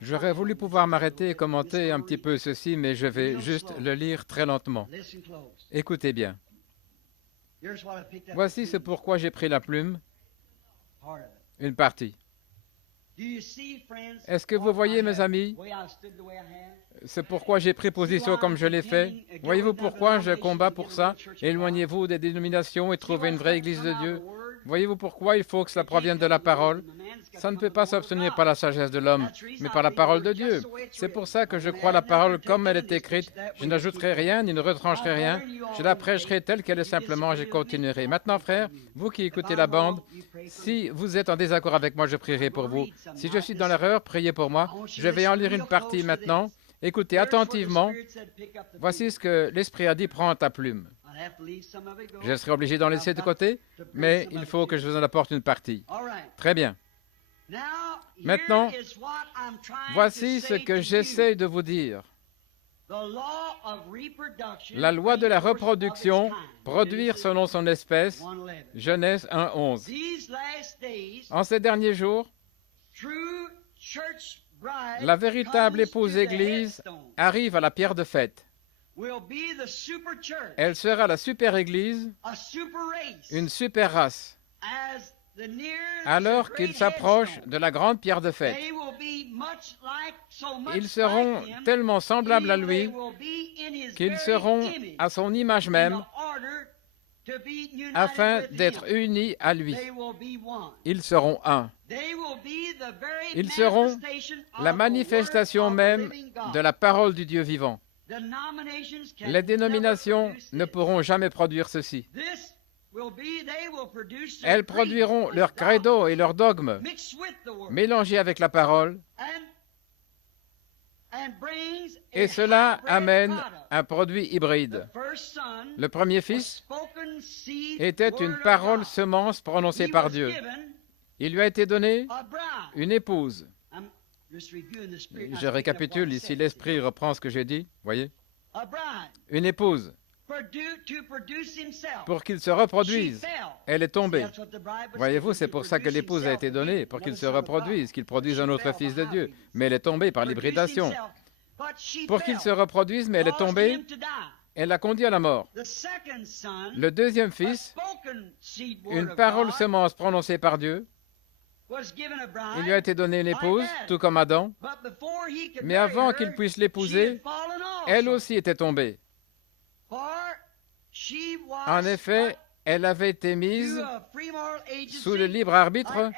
J'aurais voulu pouvoir m'arrêter et commenter un petit peu ceci, mais je vais juste le lire très lentement. Écoutez bien. Voici ce pourquoi j'ai pris la plume, une partie. Est-ce que vous voyez, mes amis, c'est pourquoi j'ai pris position comme je l'ai fait? Voyez-vous pourquoi je combats pour ça? Éloignez-vous des dénominations et trouvez une vraie Église de Dieu. Voyez-vous pourquoi il faut que cela provienne de la parole? Ça ne peut pas s'obtenir par la sagesse de l'homme, mais par la parole de Dieu. C'est pour ça que je crois la parole comme elle est écrite. Je n'ajouterai rien, ni ne retrancherai rien. Je la prêcherai telle qu'elle est simplement, je continuerai. Maintenant, frères, vous qui écoutez la bande, si vous êtes en désaccord avec moi, je prierai pour vous. Si je suis dans l'erreur, priez pour moi. Je vais en lire une partie maintenant. Écoutez attentivement. Voici ce que l'Esprit a dit, prends ta plume. Je serai obligé d'en laisser de côté, mais il faut que je vous en apporte une partie. Très bien. Maintenant, voici ce que j'essaie de vous dire. La loi de la reproduction, produire selon son espèce, Genèse 1:11. En ces derniers jours, la véritable épouse Église arrive à la pierre de fête. Elle sera la super Église, une super race. Alors qu'ils s'approchent de la grande pierre de fête, ils seront tellement semblables à lui qu'ils seront à son image même afin d'être unis à lui. Ils seront un. Ils seront la manifestation même de la parole du Dieu vivant. Les dénominations ne pourront jamais produire ceci. Elles produiront leur credo et leur dogme mélangés avec la parole, et cela amène un produit hybride. Le premier fils était une parole semence prononcée par Dieu. Il lui a été donné une épouse. Je récapitule ici, l'Esprit reprend ce que j'ai dit, voyez. Une épouse. Pour qu'il se reproduise. Elle est tombée. Voyez-vous, c'est pour ça que l'épouse a été donnée, pour qu'il se reproduise, qu'il produise un autre fils de Dieu. Mais elle est tombée par l'hybridation. Pour qu'il se reproduise, mais elle est tombée, elle l'a conduit à la mort. Le deuxième fils, une parole semence prononcée par Dieu, il lui a été donné une épouse, tout comme Adam, mais avant qu'il puisse l'épouser, elle aussi était tombée. En effet, elle avait été mise sous le libre arbitre,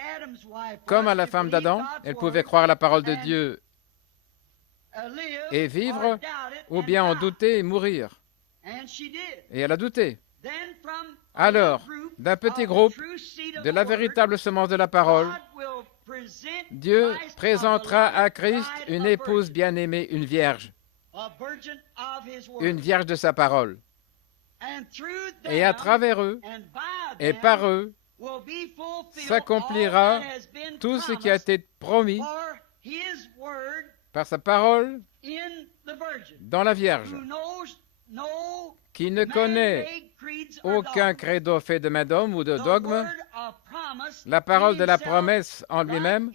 comme à la femme d'Adam. Elle pouvait croire la parole de Dieu et vivre, ou bien en douter et mourir. Et elle a douté. Alors, d'un petit groupe, de la véritable semence de la parole, Dieu présentera à Christ une épouse bien-aimée, une vierge de sa parole. Et à travers eux, et par eux, s'accomplira tout ce qui a été promis par sa parole dans la Vierge, qui ne connaît aucun credo fait de main d'homme ou de dogme, la parole de la promesse en lui-même,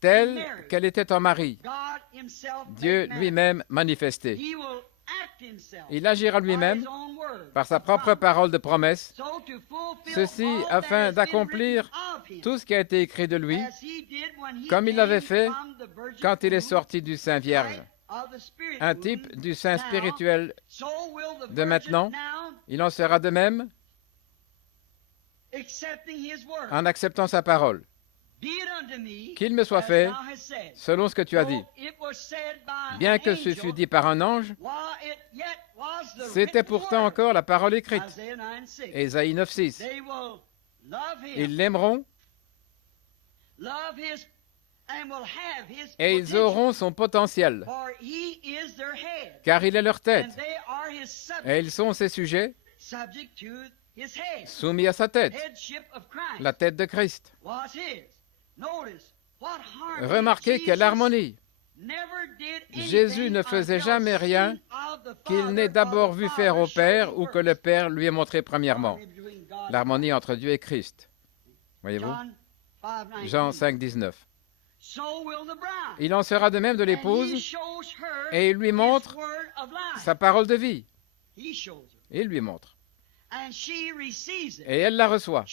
telle qu'elle était en Marie, Dieu lui-même manifesté. Il agira lui-même par sa propre parole de promesse, ceci afin d'accomplir tout ce qui a été écrit de lui, comme il l'avait fait quand il est sorti du Saint Vierge. Un type du Saint spirituel de maintenant, il en sera de même en acceptant sa parole. Qu'il me soit fait selon ce que tu as dit. Bien que ce fût dit par un ange, c'était pourtant encore la parole écrite. Ésaïe 9:6. Ils l'aimeront et ils auront son potentiel, car il est leur tête, et ils sont ses sujets, soumis à sa tête, la tête de Christ. Remarquez quelle harmonie. Jésus ne faisait jamais rien qu'il n'ait d'abord vu faire au Père ou que le Père lui ait montré premièrement. L'harmonie entre Dieu et Christ. Voyez-vous? Jean 5:19. il en sera de même de l'épouse, et il lui montre sa parole de vie. Il lui montre. Et elle la reçoit.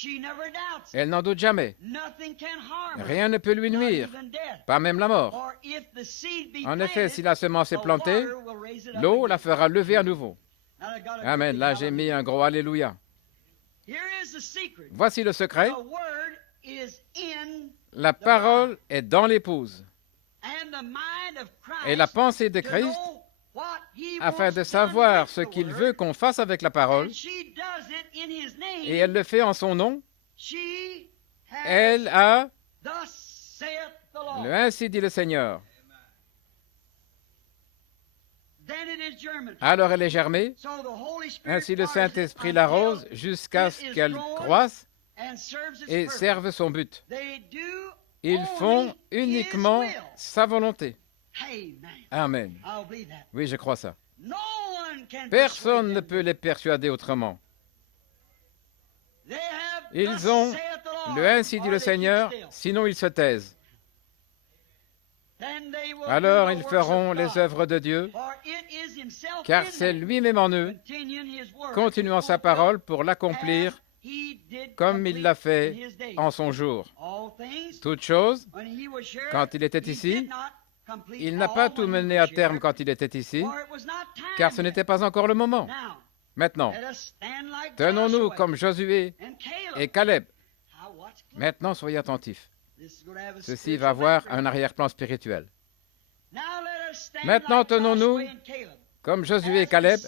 Elle n'en doute jamais. Rien ne peut lui nuire, pas même la mort. En effet, si la semence est plantée, l'eau la fera lever à nouveau. Amen. Là, j'ai mis un gros Alléluia. Voici le secret. La parole est dans l'épouse. Et la pensée de Christ, afin de savoir ce qu'il veut qu'on fasse avec la parole, et elle le fait en son nom, elle a le ainsi dit le Seigneur. Alors elle est germée, ainsi le Saint-Esprit l'arrose jusqu'à ce qu'elle croisse et serve son but. Ils font uniquement sa volonté. Amen. Oui, je crois ça. Personne ne peut les persuader autrement. Ils ont le ainsi dit le Seigneur, sinon ils se taisent. Alors ils feront les œuvres de Dieu, car c'est lui-même en eux, continuant sa parole pour l'accomplir comme il l'a fait en son jour. Toute chose, quand il était ici, il n'a pas tout mené à terme quand il était ici, car ce n'était pas encore le moment. Maintenant, tenons-nous comme Josué et Caleb. Maintenant, soyez attentifs. Ceci va avoir un arrière-plan spirituel. Maintenant, tenons-nous comme Josué et Caleb,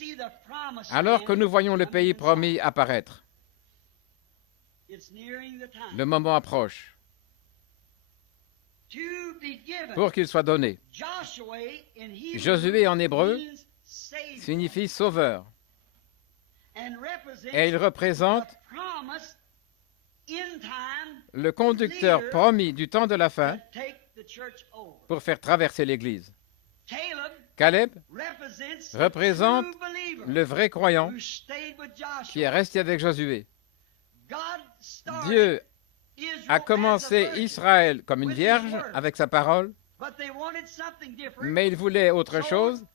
alors que nous voyons le pays promis apparaître. Le moment approche pour qu'il soit donné. Josué en hébreu signifie sauveur. Et il représente le conducteur promis du temps de la fin pour faire traverser l'Église. Caleb représente le vrai croyant qui est resté avec Josué. Dieu a commencé Israël comme une vierge avec sa parole, mais il voulait autre chose.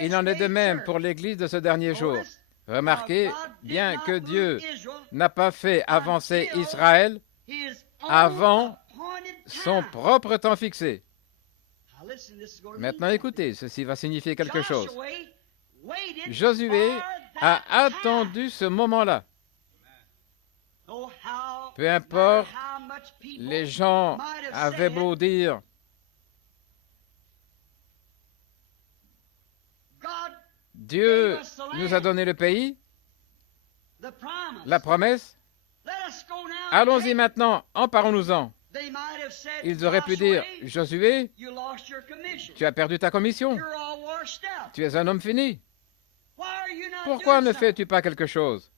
Il en est de même pour l'Église de ce dernier jour. Remarquez, bien que Dieu n'a pas fait avancer Israël avant son propre temps fixé. Maintenant, écoutez, ceci va signifier quelque chose. Josué a attendu ce moment-là. Peu importe, les gens avaient beau dire, Dieu nous a donné le pays, la promesse, allons-y maintenant, emparons-nous-en. Ils auraient pu dire, Josué, tu as perdu ta commission, tu es un homme fini. Pourquoi ne fais-tu pas quelque chose?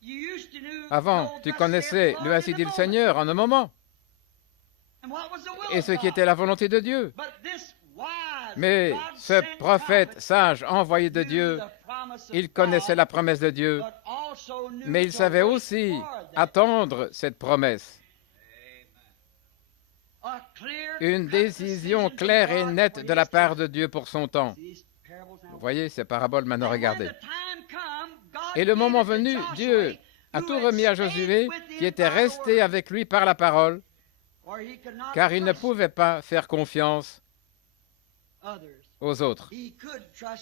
Avant, tu connaissais le ainsi dit le Seigneur en un moment, et ce qui était la volonté de Dieu. Mais ce prophète sage envoyé de Dieu, il connaissait la promesse de Dieu, mais il savait aussi attendre cette promesse. Une décision claire et nette de la part de Dieu pour son temps. Vous voyez, ces paraboles maintenant, regardez. Et le moment venu, Dieu a tout remis à Josué, qui était resté avec lui par la parole, car il ne pouvait pas faire confiance aux autres.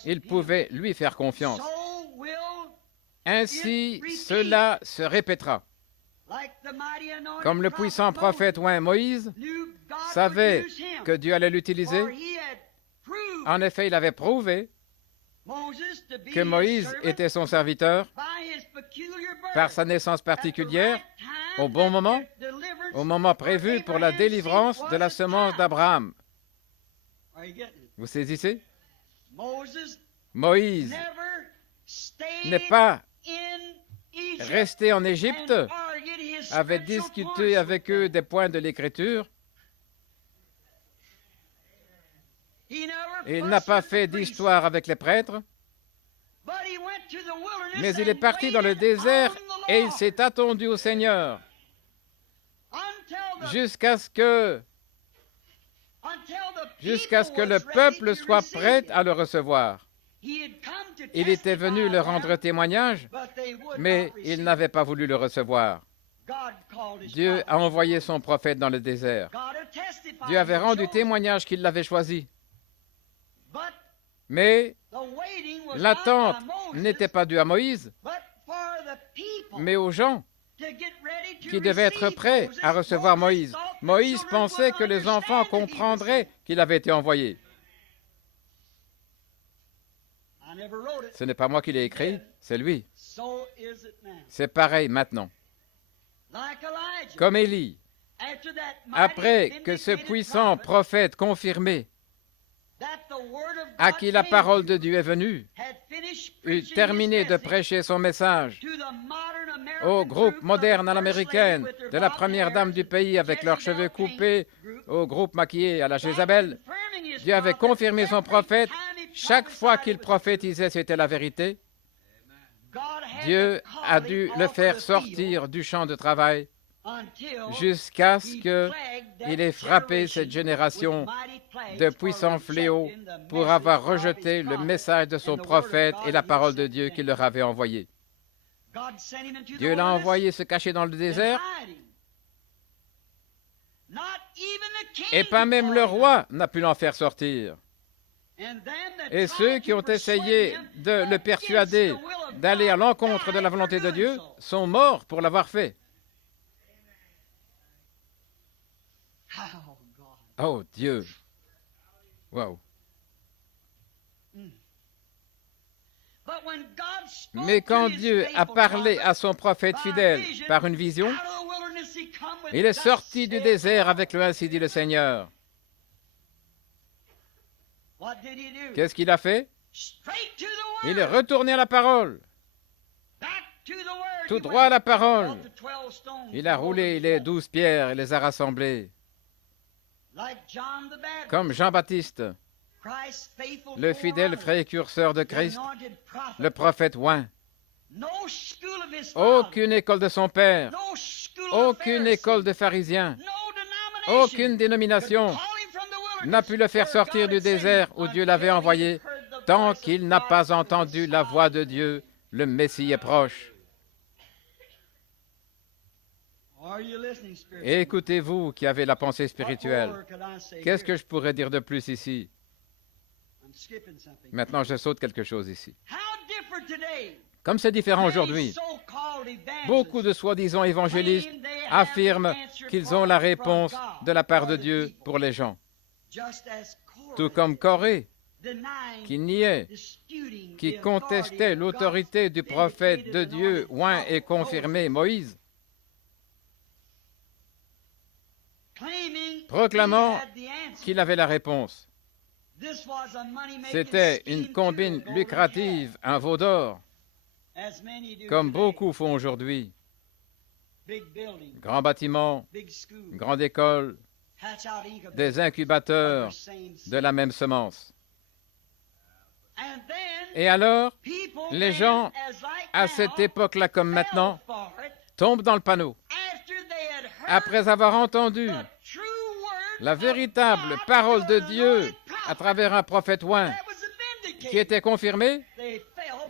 Il pouvait lui faire confiance. Ainsi, cela se répétera. Comme le puissant prophète oint Moïse savait que Dieu allait l'utiliser, en effet, il avait prouvé que Moïse était son serviteur par sa naissance particulière, au bon moment, au moment prévu pour la délivrance de la semence d'Abraham. Vous saisissez? Moïse n'est pas resté en Égypte, avait discuté avec eux des points de l'Écriture. Il n'a pas fait d'histoire avec les prêtres, mais il est parti dans le désert et il s'est attendu au Seigneur jusqu'à ce que jusqu'à ce que le peuple soit prêt à le recevoir. Il était venu leur rendre témoignage, mais ils n'avaient pas voulu le recevoir. Dieu a envoyé son prophète dans le désert. Dieu avait rendu témoignage qu'il l'avait choisi. Mais l'attente n'était pas due à Moïse, mais aux gens qui devaient être prêts à recevoir Moïse. Moïse pensait que les enfants comprendraient qu'il avait été envoyé. Ce n'est pas moi qui l'ai écrit, c'est lui. C'est pareil maintenant. Comme Élie, après que ce puissant prophète confirmé, à qui la parole de Dieu est venue, eut terminé de prêcher son message au groupe moderne à l'américaine, de la première dame du pays avec leurs cheveux coupés, au groupe maquillé à la Jézabel, Dieu avait confirmé son prophète. Chaque fois qu'il prophétisait, c'était la vérité. Dieu a dû le faire sortir du champ de travail jusqu'à ce qu'il ait frappé cette génération de puissants fléaux pour avoir rejeté le message de son prophète et la parole de Dieu qu'il leur avait envoyée. Dieu l'a envoyé se cacher dans le désert, et pas même le roi n'a pu l'en faire sortir. Et ceux qui ont essayé de le persuader d'aller à l'encontre de la volonté de Dieu sont morts pour l'avoir fait. Oh Dieu! Wow! Mais quand Dieu a parlé à son prophète fidèle par une vision, il est sorti du désert avec le ainsi dit le Seigneur. Qu'est-ce qu'il a fait? Il est retourné à la parole, tout droit à la parole. Il a roulé les 12 pierres et les a rassemblées. Comme Jean-Baptiste, le fidèle précurseur de Christ, le prophète oint. Aucune école de son père, aucune école de pharisiens, aucune dénomination n'a pu le faire sortir du désert où Dieu l'avait envoyé tant qu'il n'a pas entendu la voix de Dieu. Le Messie est proche. Écoutez-vous qui avez la pensée spirituelle. Qu'est-ce que je pourrais dire de plus ici? Maintenant, je saute quelque chose ici. Comme c'est différent aujourd'hui, beaucoup de soi-disant évangélistes affirment qu'ils ont la réponse de la part de Dieu pour les gens. Tout comme Corée, qui niait, qui contestait l'autorité du prophète de Dieu, oint et confirmé Moïse, proclamant qu'il avait la réponse. C'était une combine lucrative, un veau d'or, comme beaucoup font aujourd'hui. Grands bâtiments, grande école, des incubateurs de la même semence. Et alors, les gens, à cette époque-là comme maintenant, tombent dans le panneau. Après avoir entendu la véritable parole de Dieu à travers un prophète oint qui était confirmé,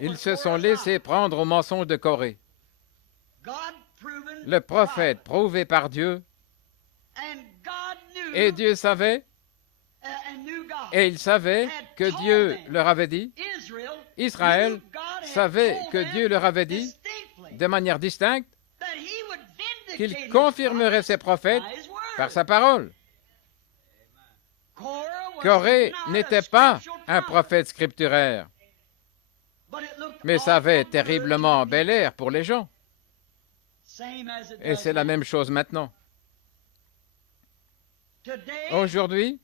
ils se sont laissés prendre au mensonge de Corée. Le prophète prouvé par Dieu, et Dieu savait, et il savait que Dieu leur avait dit, Israël savait que Dieu leur avait dit, de manière distincte, qu'il confirmerait ses prophètes par sa parole. Corée n'était pas un prophète scripturaire, mais ça avait terriblement bel air pour les gens. Et c'est la même chose maintenant. Aujourd'hui,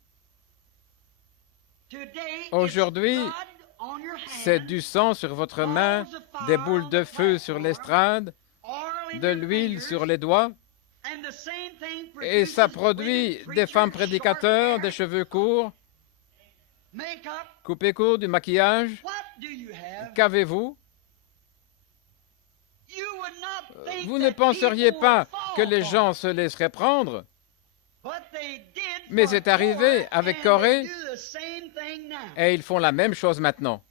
c'est du sang sur votre main, des boules de feu sur l'estrade, de l'huile sur les doigts, et ça produit des femmes prédicateurs, des cheveux courts, coupés courts, du maquillage. Qu'avez-vous? Vous ne penseriez pas que les gens se laisseraient prendre, Mais c'est arrivé avec Corée et ils font la même chose maintenant.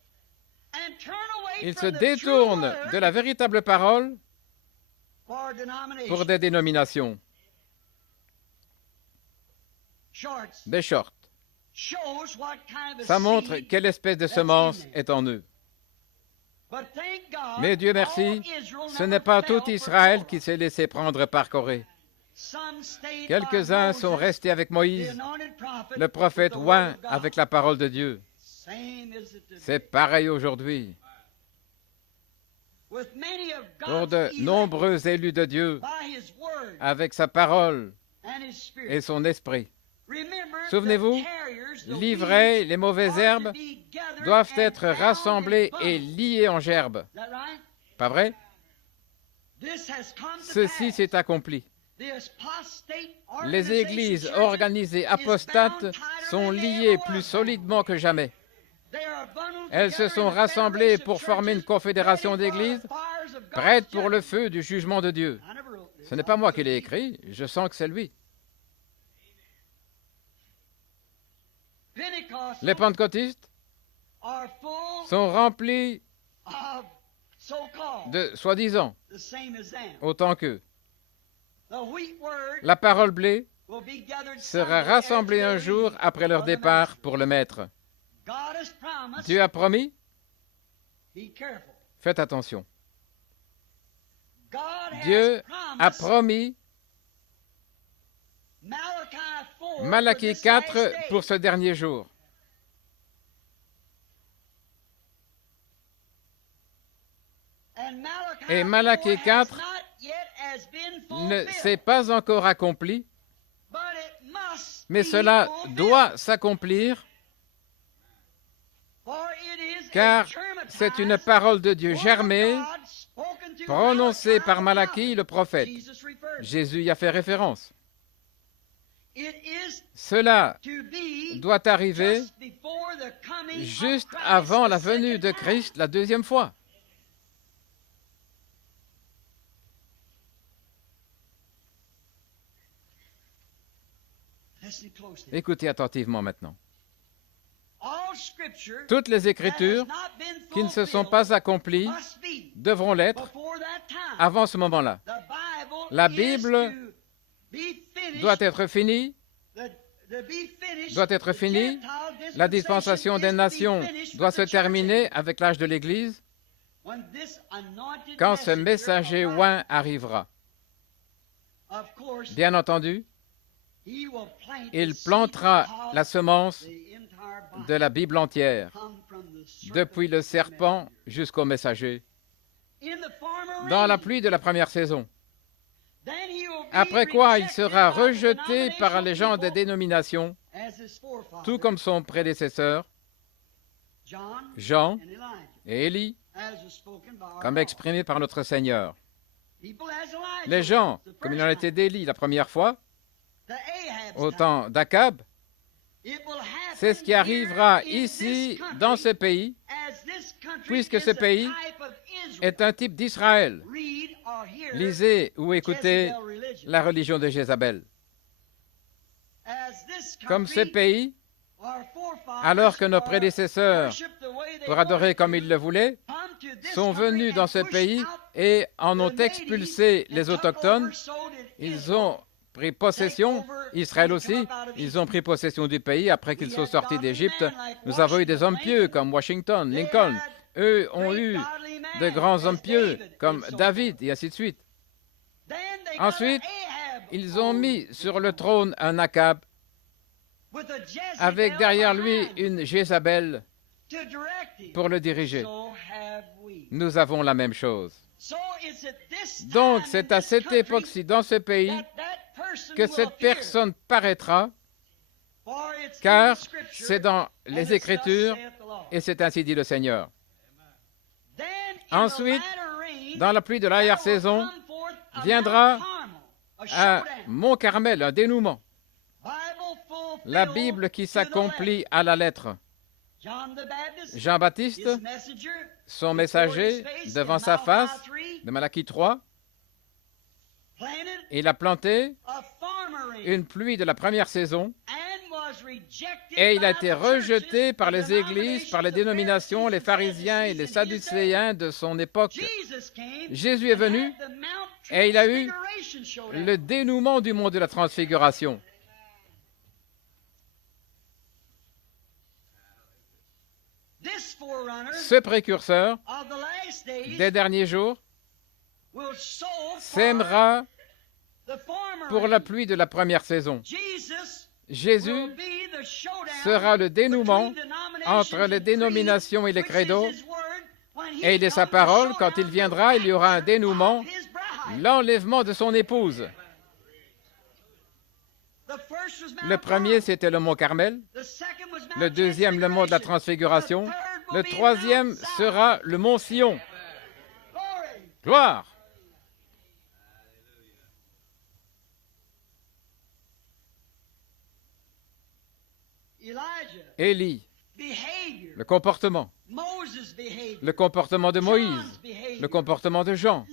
Ils se détournent de la véritable parole pour des dénominations. Des shorts. Ça montre quelle espèce de semence est en eux. Mais Dieu merci, ce n'est pas tout Israël qui s'est laissé prendre par Corée. Quelques-uns sont restés avec Moïse, le prophète oint avec la parole de Dieu. C'est pareil aujourd'hui. Pour de nombreux élus de Dieu, avec sa parole et son esprit. Souvenez-vous, l'ivraie, les mauvaises herbes doivent être rassemblées et liées en gerbes. Pas vrai? Ceci s'est accompli. Les églises organisées apostates sont liées plus solidement que jamais. Elles se sont rassemblées pour former une confédération d'églises prêtes pour le feu du jugement de Dieu. Ce n'est pas moi qui l'ai écrit, je sens que c'est lui. Les pentecôtistes sont remplis de soi-disant, autant qu'eux. La parole blé sera rassemblée un jour après leur départ pour le maître. Dieu a promis, faites attention. Dieu a promis Malachie 4 pour ce dernier jour. Et Malachie 4 ne s'est pas encore accompli, mais cela doit s'accomplir, car c'est une parole de Dieu germée, prononcée par Malachie le prophète. Jésus y a fait référence. Cela doit arriver juste avant la venue de Christ la deuxième fois. Écoutez attentivement maintenant. Toutes les Écritures qui ne se sont pas accomplies devront l'être avant ce moment-là. La Bible doit être finie, la dispensation des nations doit se terminer avec l'âge de l'Église, quand ce messager oint arrivera. Bien entendu, il plantera la semence de la Bible entière, depuis le serpent jusqu'au messager, dans la pluie de la première saison. Après quoi, il sera rejeté par les gens des dénominations, tout comme son prédécesseur, Jean et Élie, comme exprimé par notre Seigneur. Les gens, comme il en était d'Élie la première fois, au temps d'Akab, c'est ce qui arrivera ici, dans ce pays, puisque ce pays est un type d'Israël. Lisez ou écoutez la religion de Jézabel. Comme ce pays, alors que nos prédécesseurs, pour adorer comme ils le voulaient, sont venus dans ce pays et en ont expulsé les autochtones, ils ont pris possession, Israël aussi, ils ont pris possession du pays après qu'ils sont sortis d'Égypte. Nous avons eu des hommes pieux comme Washington, Lincoln. Eux ont eu de grands hommes pieux comme David et ainsi de suite. Ensuite, ils ont mis sur le trône un Akab avec derrière lui une Jézabel pour le diriger. Nous avons la même chose. Donc, c'est à cette époque-ci, dans ce pays, que cette personne paraîtra, car c'est dans les Écritures, et c'est ainsi dit le Seigneur. Ensuite, dans la pluie de l'arrière-saison, viendra un Mont Carmel, un dénouement. La Bible qui s'accomplit à la lettre. Jean-Baptiste, son messager, devant sa face, de Malachie 3, il a planté une pluie de la première saison Et il a été rejeté par les églises, par les dénominations, les pharisiens et les sadducéens de son époque. Jésus est venu et il a eu le dénouement du mont de la transfiguration. Ce précurseur des derniers jours sèmera pour la pluie de la première saison. Jésus sera le dénouement entre les dénominations et les credos, et de sa parole, quand il viendra, il y aura un dénouement, l'enlèvement de son épouse. Le premier, c'était le mont Carmel. Le deuxième, le mont de la Transfiguration. Le troisième sera le mont Sion. Gloire! Élie, le comportement de Moïse, le comportement de Jean,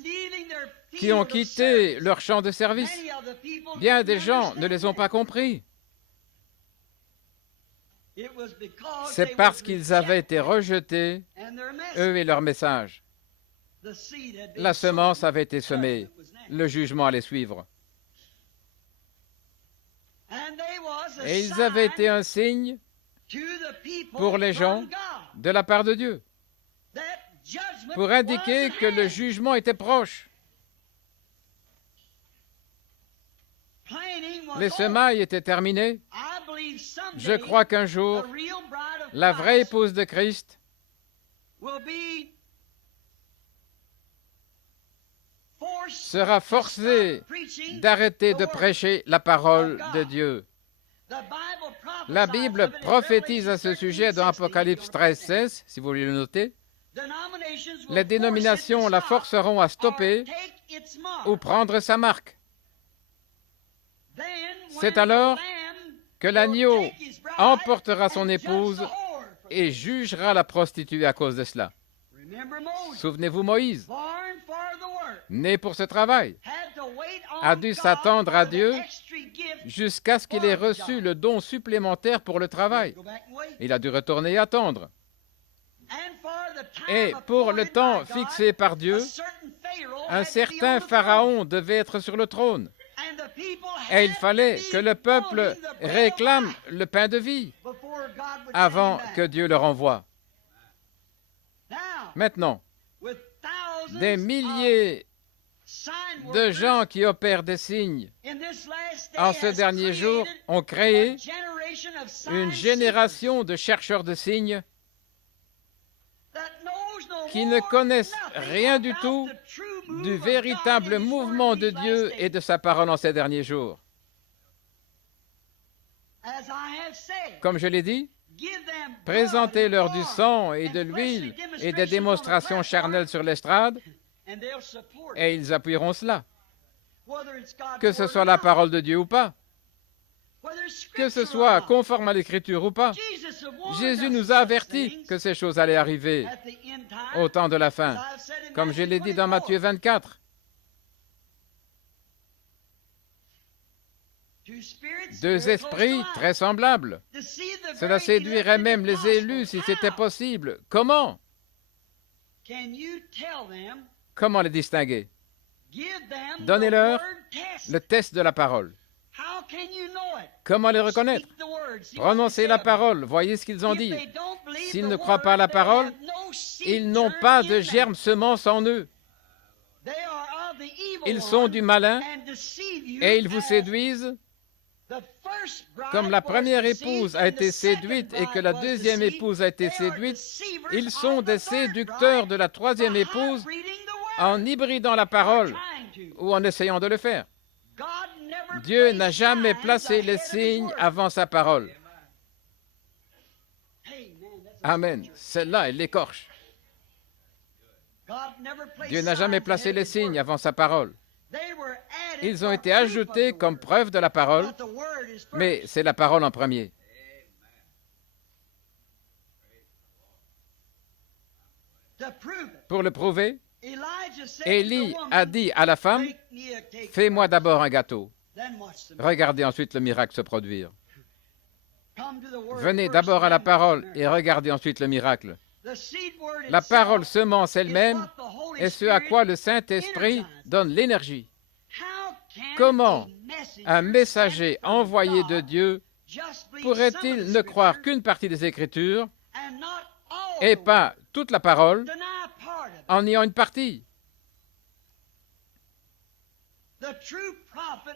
qui ont quitté leur champ de service. Bien des gens ne les ont pas compris. C'est parce qu'ils avaient été rejetés, eux et leur message. La semence avait été semée, le jugement allait suivre. Et ils avaient été un signe pour les gens de la part de Dieu, pour indiquer que le jugement était proche. Les semailles étaient terminées. Je crois qu'un jour, la vraie épouse de Christ sera forcée d'arrêter de prêcher la parole de Dieu. La Bible prophétise à ce sujet dans Apocalypse 13:16, si vous voulez le noter. Les dénominations la forceront à stopper ou prendre sa marque. C'est alors que l'agneau emportera son épouse et jugera la prostituée à cause de cela. Souvenez-vous Moïse, né pour ce travail, a dû s'attendre à Dieu jusqu'à ce qu'il ait reçu le don supplémentaire pour le travail. Il a dû retourner et attendre. Et pour le temps fixé par Dieu, un certain Pharaon devait être sur le trône. Et il fallait que le peuple réclame le pain de vie avant que Dieu le renvoie. Maintenant, des milliers de gens qui opèrent des signes en ce dernier jour ont créé une génération de chercheurs de signes qui ne connaissent rien du tout du véritable mouvement de Dieu et de sa parole en ces derniers jours. Comme je l'ai dit, présentez-leur du sang et de l'huile et des démonstrations charnelles sur l'estrade, et ils appuieront cela. Que ce soit la parole de Dieu ou pas, que ce soit conforme à l'Écriture ou pas, Jésus nous a avertis que ces choses allaient arriver au temps de la fin, comme je l'ai dit dans Matthieu 24. Deux esprits très semblables. Cela séduirait même les élus si c'était possible. Comment? Comment les distinguer? Donnez-leur le test de la parole. Comment les reconnaître? Prononcez la parole, voyez ce qu'ils ont dit. S'ils ne croient pas à la parole, ils n'ont pas de germe semence en eux. Ils sont du malin et ils vous séduisent. Comme la première épouse a été séduite et que la deuxième épouse a été séduite, ils sont des séducteurs de la troisième épouse en hybridant la parole ou en essayant de le faire. Dieu n'a jamais placé les signes avant sa parole. Amen. Celle-là, elle l'écorche. Dieu n'a jamais placé les signes avant sa parole. Ils ont été ajoutés comme preuve de la parole, mais c'est la parole en premier. Pour le prouver, Élie a dit à la femme, « Fais-moi d'abord un gâteau. » Regardez ensuite le miracle se produire. Venez d'abord à la parole et regardez ensuite le miracle. La parole semence elle-même est ce à quoi le Saint-Esprit donne l'énergie. Comment un messager envoyé de Dieu pourrait-il ne croire qu'une partie des Écritures et pas toute la parole en ayant une partie?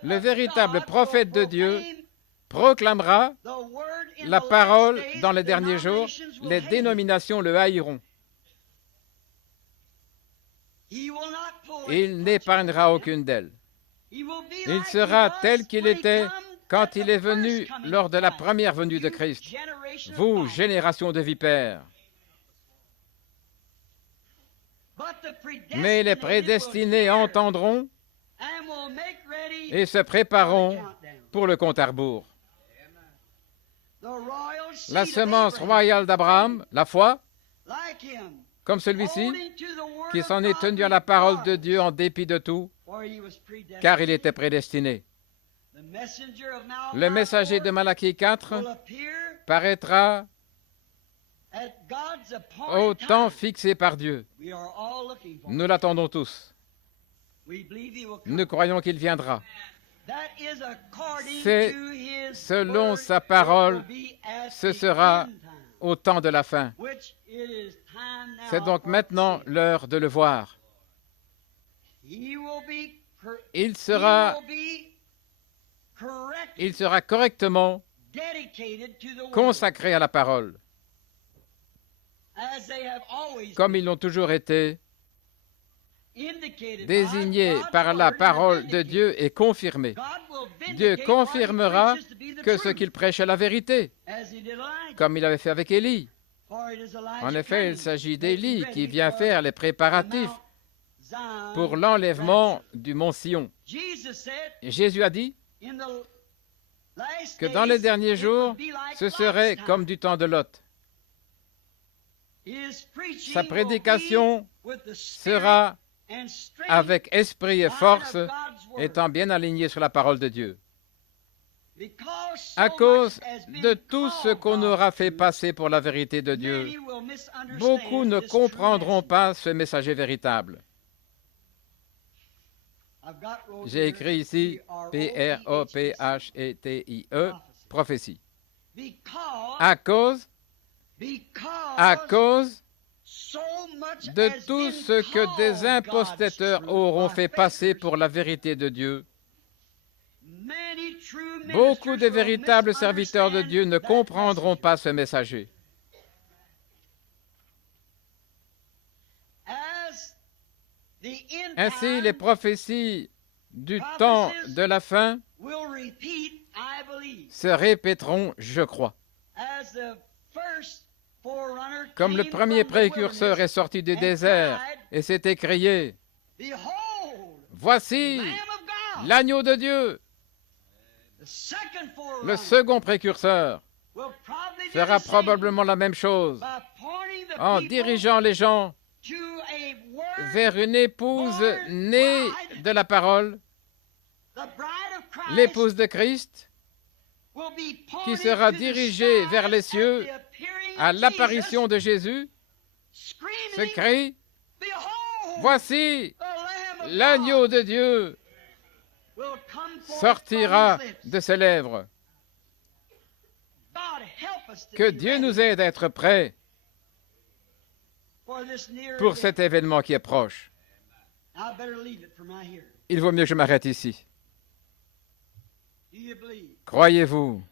Le véritable prophète de Dieu proclamera la parole dans les derniers jours. Les dénominations le haïront. Il n'épargnera aucune d'elles. Il sera tel qu'il était quand il est venu lors de la première venue de Christ. Vous, génération de vipères. Mais les prédestinés entendront et se prépareront pour le compte à rebours. La semence royale d'Abraham, la foi, comme celui-ci, qui s'en est tenu à la parole de Dieu en dépit de tout, car il était prédestiné. Le messager de Malachie 4 paraîtra au temps fixé par Dieu. Nous l'attendons tous. Nous croyons qu'il viendra. C'est selon sa parole, ce sera au temps de la fin. C'est donc maintenant l'heure de le voir. Il sera correctement consacré à la parole, comme ils l'ont toujours été, désigné par la parole de Dieu et confirmé. Dieu confirmera que ce qu'il prêche est la vérité, comme il avait fait avec Élie. En effet, il s'agit d'Élie qui vient faire les préparatifs pour l'enlèvement du mont Sion. Jésus a dit que dans les derniers jours, ce serait comme du temps de Lot. Sa prédication sera avec esprit et force, étant bien alignée sur la parole de Dieu. À cause de tout ce qu'on aura fait passer pour la vérité de Dieu, beaucoup ne comprendront pas ce messager véritable. J'ai écrit ici P-R-O-P-H-E-T-I-E, prophétie. À cause de tout ce que des impostateurs auront fait passer pour la vérité de Dieu, beaucoup de véritables serviteurs de Dieu ne comprendront pas ce messager. Ainsi, les prophéties du temps de la fin se répéteront, je crois. Comme le premier précurseur est sorti du désert et s'est écrié, « Voici l'agneau de Dieu !» Le second précurseur fera probablement la même chose en dirigeant les gens vers une épouse née de la parole, l'épouse de Christ, qui sera dirigée vers les cieux à l'apparition de Jésus, ce cri, « Voici l'agneau de Dieu !» sortira de ses lèvres. Que Dieu nous aide à être prêts pour cet événement qui est proche. Il vaut mieux que je m'arrête ici. Croyez-vous